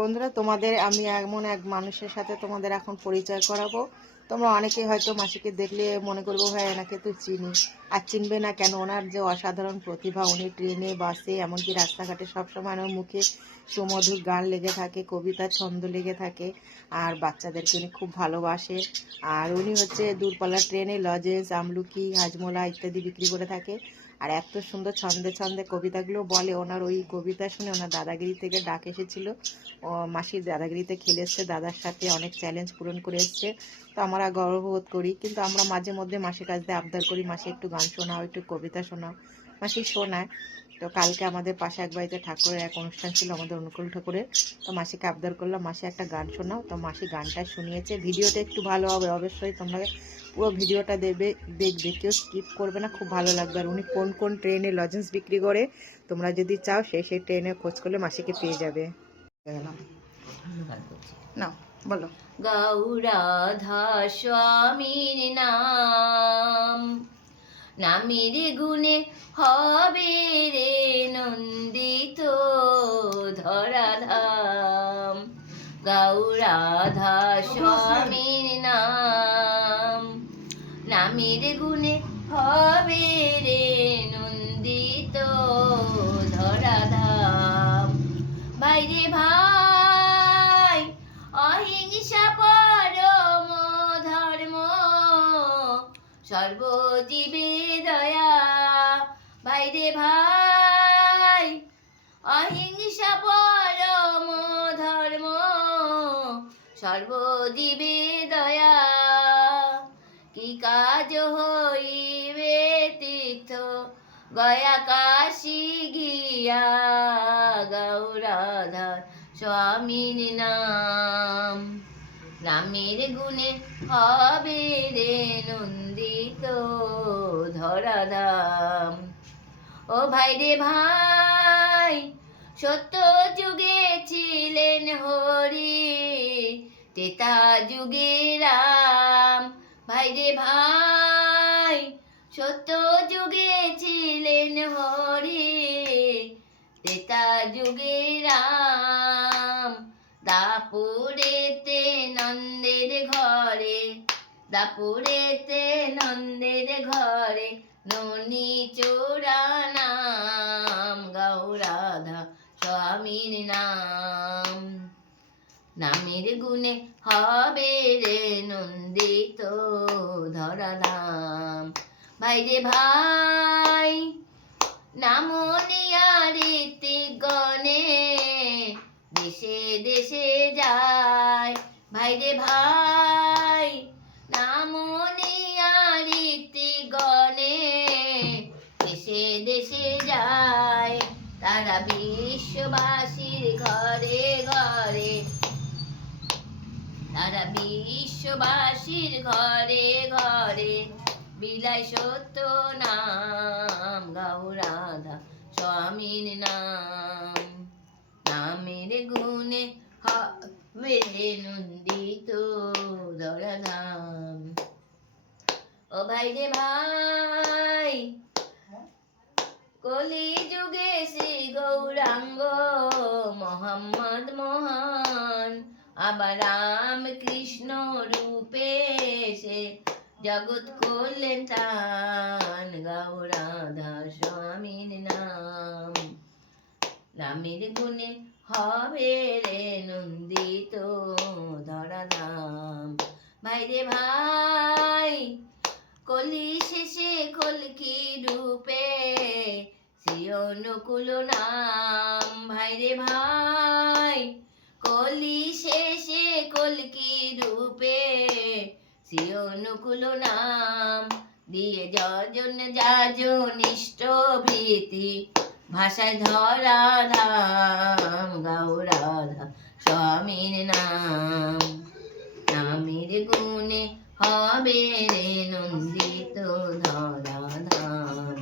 বন্ধুরা, তোমাদের আমি এমন এক মানুষের সাথে তোমাদের এখন পরিচয় করাবো। তোমরা অনেকে হয়তো মাসিকে দেখলে মনে করব, ভাই, এনাকে তো চিনি আর চিনবে না কেন ওনার যে অসাধারণ প্রতিভা, উনি ট্রেনে, বাসে, এমনকি রাস্তাঘাটে সবসময় ওনার মুখে সুমধুর গান লেগে থাকে, কবিতা ছন্দ লেগে থাকে, আর বাচ্চাদেরকে উনি খুব ভালোবাসে। আর উনি হচ্ছে দূরপাল্লার ট্রেনে লজেস, আমলুকি, হাজমোলা ইত্যাদি বিক্রি করে থাকে। আর এত সুন্দর ছন্দে ছন্দে কবিতাগুলো বলে। ওনার ওই কবিতা শুনে ওনার দাদাগিরি থেকে ডাক এসেছিল। ও মাসির দাদাগিরিতে খেলে এসছে। দাদার সাথে অনেক চ্যালেঞ্জ পূরণ করে এসছে। তো আমরা গর্ববোধ করি। কিন্তু আমরা মাঝে মধ্যে মাসির কাছ আবদার করি, মাসি, একটু গান শোনাও, একটু কবিতা শোনাও। মাসি শোনায়। তো কালকে আমাদের পাশে এক বাড়িতে ঠাকুরের এক অনুষ্ঠান ছিল আমাদের অনুকূল ঠাকুরের। তো মাসিকে আবদার করলাম, মাসি, একটা গান শোনাও। তো মাসি গানটা শুনিয়েছে। ভিডিওটা একটু ভালো হবে অবশ্যই। তোমরা পুরো ভিডিওটা দেবে, দেখবে, কেউ স্কিপ করবে না, খুব ভালো লাগবে। আর উনি কোন কোন ট্রেনে লজেন্স বিক্রি করে, তোমরা যদি চাও সেই সেই ট্রেনে খোঁজ করলে মাসিকে পেয়ে যাবে। না বলো। গৌরাধা স্বামীর নাম, নামের গুণে হবে রে নন্দিত ধরাধাম। গৌরাধা স্বামীর নাম নামের গুণে হবে রে নন্দিত ধরাধাম। বাইরে ভাই, অহিংসা পরম ধর্ম, সর্বজীবে দয়া। বাইরে ভাই, অহিংসা পরম ধর্ম, সর্বজীবে দয়া। কি কাজ হইবে তীর্থ? গয়া কাশী গিয়া গৌরাধার স্বামীর নাম। নামের গুণে হবে রে নন্দিত ধরাধাম। ও ভাই রে ভাই, সত্য যুগে ছিলেন হরি। তেতা যুগে রাম ভাই রে ভাই, সত্য যুগে ছিলেন হরি। তেতা যুগে রাম, দাপুরেতে নন্দের ঘরে। দাপুরেতে নন্দের ঘরে ননি চোরা নাম, গৌরাধা স্বামীর নাম। নামের গুণে হবে রে নন্দিত ধরাধাম। ভাই রে ভাই নামনিয়া রীতি গণে দেশে দেশে যায়। ভাই রে ভাই নামনিয়া রীতি গণে দেশে দেশে যায়। তারা বিশ্ববাসীর ঘরে ঘরে তারা বিশ্ববাসীর ঘরে ঘরে বিলাই সত্য নাম গৌরাধা স্বামীর নাম। নামের গুণে হবে নন্দিত ধরাধাম ও ভাই রে ভাই কলি যুগে শ্রী গৌরাঙ্গ মোহাম্মদ মহান আবার রাম কৃষ্ণ রূপে সে জগৎ করলেন তান গৌরাধা স্বামীর নাম। রামের গুণে হবে রে নন্দিত ধরা নাম ভাই রে ভাই, কলি শেষে কলকি রূপে? শ্রী অনুকূল নাম। ভাই রে ভাই কলি শেষে কলকি রূপে? শ্রী অনুকূল নাম দিয়ে যজন যাজন ইষ্ট ভীতি। ভাষায় ধরা ধাম, গৌরাধা স্বামীর নাম। নামের গুণে হবে রে নন্দিত ধরা ধাম,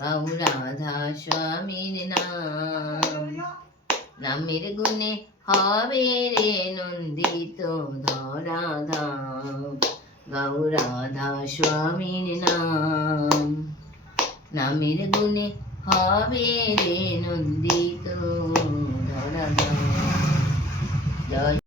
গৌরাধা স্বামীর নাম। নামের গুণে হবে রে নন্দিত ধরা ধাম গৌরাধা স্বামীর নাম। নামের গুণে হবে রে নন্দিত ধরা ধাম জয়